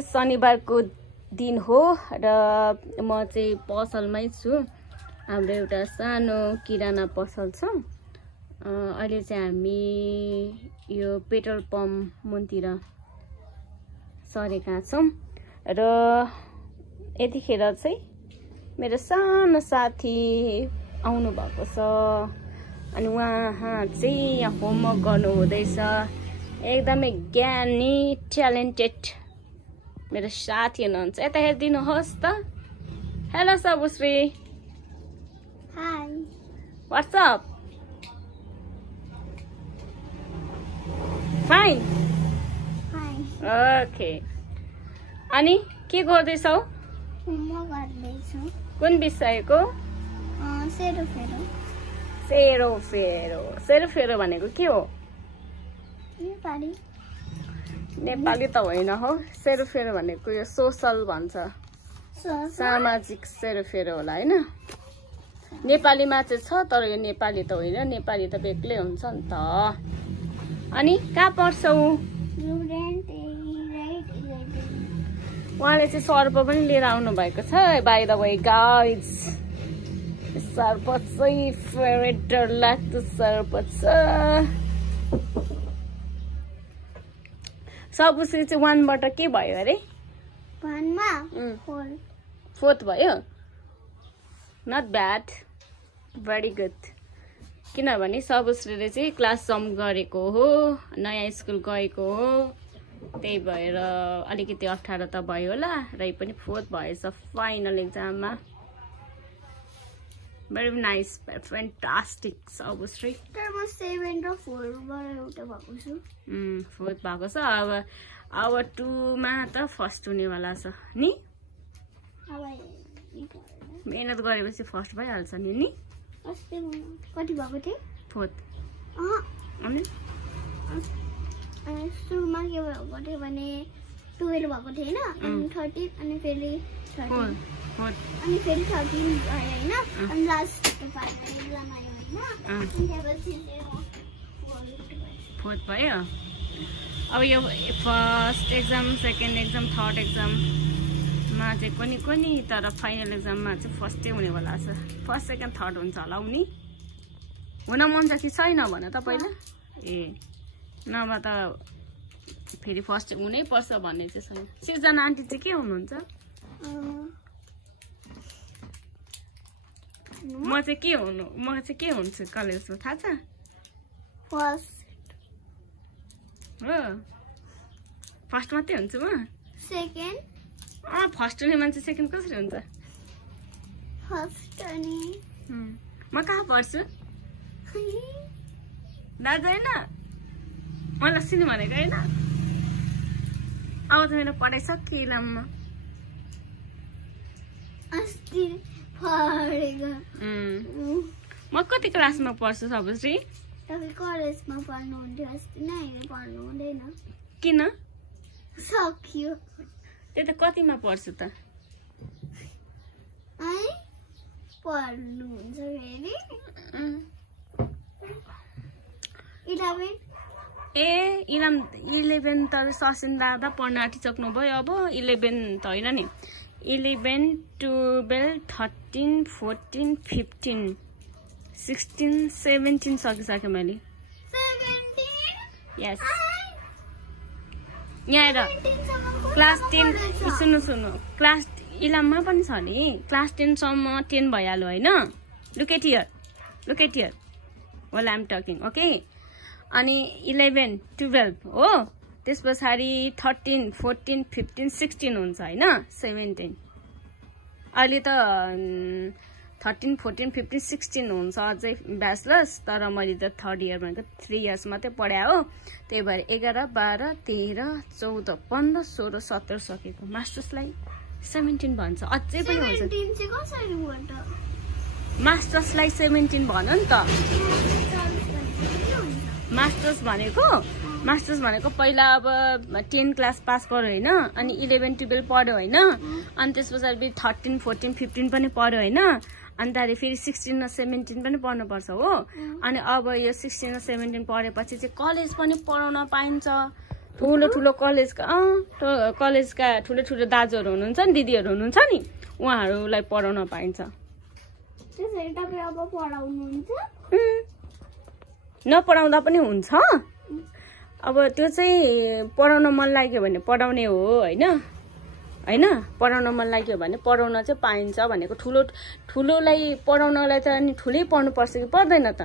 चाहिँ शनिबारको दिन हो र म चाहिँ पसलमै छु। हाम्रो एउटा सानो किराना पसल छ। अहिले चाहिँ हामी यो पेट्रोल पम्प मुनतिर सरेका छौँ र यतिखेर चाहिँ मेरो सानो साथी आउनु भएको छ अनि उहाँ चाहिँ यहाँ होमवर्क गर्नु हुँदैछ। एकदमै ज्ञानी ट्यालेन्टेड मेरो साथी हुनुहुन्छ। यता हेरिदिनुहोस् त। Hello Sabushree. Hi. What's up? Fine. Okay. अनि के गर्दैछौ? होमवर्क गर्दैछु। कुन विषयको? सेरोफेरो। सेरोफेरो। सेरोफेरो भनेको के हो? नेपाली। नेपाली त होइन हो। सेरोफेरो भनेको यो सोसल भन्छ। सामाजिक सेरोफेरो होला हैन? नेपालीमा चाहिँ छ तर यो नेपाली त होइन। नेपाली त बेग्लै हुन्छ नि त। अनि कहाँ पढ्छौ? उहाँले चाहिँ सर्प पनि लिएर आउनु भएको छ। बाइ द वे गाइज, सर्प चाहिँ फेभरेट डरलाग्दो सर्प छ। सबुश्री चाहिँ 1 बाट के भयो अरे? 1 मा 4th भयो। Not bad, very good. किनभने सबुश्रीले चाहिँ क्लास जम्प गरेको हो, नयाँ स्कुल गएको हो, त्यही भएर अलिकति अप्ठ्यारो त भयो होला। र पनि 4th भएछ फाइनल एक्जाममा। Very nice, fantastic Sabushree. तर म 7 र 4 बाट एउटा भएको छु। 4th भएको छ। अब 2 मा त फर्स्ट हुनेवाला छ नि। मेहनत गरेपछि फर्स्ट भइहाल्छ नि। कति भएको थियो? 4th। अनि सुरुमा के भएको थियो भने 12 भएको थियो होइन, अनि 13 अनि फेरि 13 अनि फेरि 13 भयो होइन, अनि लास्ट फाइनल एक्जाम आयो होइन, अनि त्यसपछि 4th भयो। अब यो first exam, second exam, third एक्जाममा चाहिँ कुनै तर फाइनल एक्जाममा चाहिँ फर्स्टै हुनेवाला छ। फर्स्ट सेकेन्ड थर्ड हुन्छ होला उनी। हुन मन छ कि छैन भन त पहिला। ए नभए त फेरि फर्स्ट हुनै पर्छ भन्ने चाहिँ छैन। सिर्जना आन्टी चाहिँ के हुनुहुन्छ? म चाहिँ के हुन्छु कलेजमा थाहा छ? फर्स्ट हो, फर्स्ट मात्रै हुन्छु म। सेकेन्ड? फर्स्ट हुने मान्छे सेकेन्ड कसरी हुन्छ? फर्स्ट अनि म कहाँ पढ्छु? दाजु होइन, मलाई सिनी भनेको होइन। अब त मेरो पढाइ सकियो इलाममा। अस्ति पढेको। म कति क्लासमा पढ्छु सबुश्री? तपाईँ कलेजमा पढ्नुहुन्थ्यो, अस्ति नै पढ्नु हुँदैन। किन? सकियो। त्यही त कतिमा पढ्छु त? पढ्नुहुन्छ फेरि 11? ए 11 त ससिन दादा पढ्न आँटिसक्नु भयो। अब 11 त होइन नि, 11, 12, 13, 14, 15, 16, 17 सकिसकेँ मैले। 17? यस। यहाँ हेर, क्लास 10 सुन्नु क्लास 11 मा पनि छ नि। क्लास 10 सम्म 10 भइहाल्यो होइन। Look at here while I am talking, okay. अनि 11, 12 हो, त्यस पछाडि 13, 14, 15, 16 हुन्छ होइन, 17। अहिले त 13, 14, 15, 16 हुन्छ अझै ब्याचलर्स। तर मैले त 3rd इयर भनेको 3 इयर्स मात्रै पढाए हो। त्यही भएर 11, 12, 13, 14, 15, 16, 17 सकेको। मास्टर्सलाई 17 भन्छ। अझै पनि हुन्छ। मास्टर्सलाई 17 भन नि त। मास्टर्स भनेको पहिला अब 10 क्लास पास पढ्यो होइन, अनि 11, 12 पढ्यो होइन, अनि त्यस पछाडि 13, 14, 15 पनि पढ्यो होइन, अनि त्यहाँदेखि फेरि 16 र 17 पनि पढ्नुपर्छ हो। अनि अब यो 16 र 17 पढेपछि चाहिँ कलेज पनि पढाउन पाइन्छ। ठुलो ठुलो कलेजका ठुलो ठुलो दाजुहरू हुनुहुन्छ नि, दिदीहरू हुनुहुन्छ नि, उहाँहरूलाई पढाउन पाइन्छ। नपढाउँदा पनि हुन्छ। अब त्यो चाहिँ पढाउन मन लाग्यो भने पढाउने हो होइन, होइन पढाउन मन लाग्यो भने पढाउन चाहिँ पाइन्छ भनेको। ठुलोलाई पढाउनलाई त अनि ठुलै पढ्नुपर्छ कि पर्दैन त?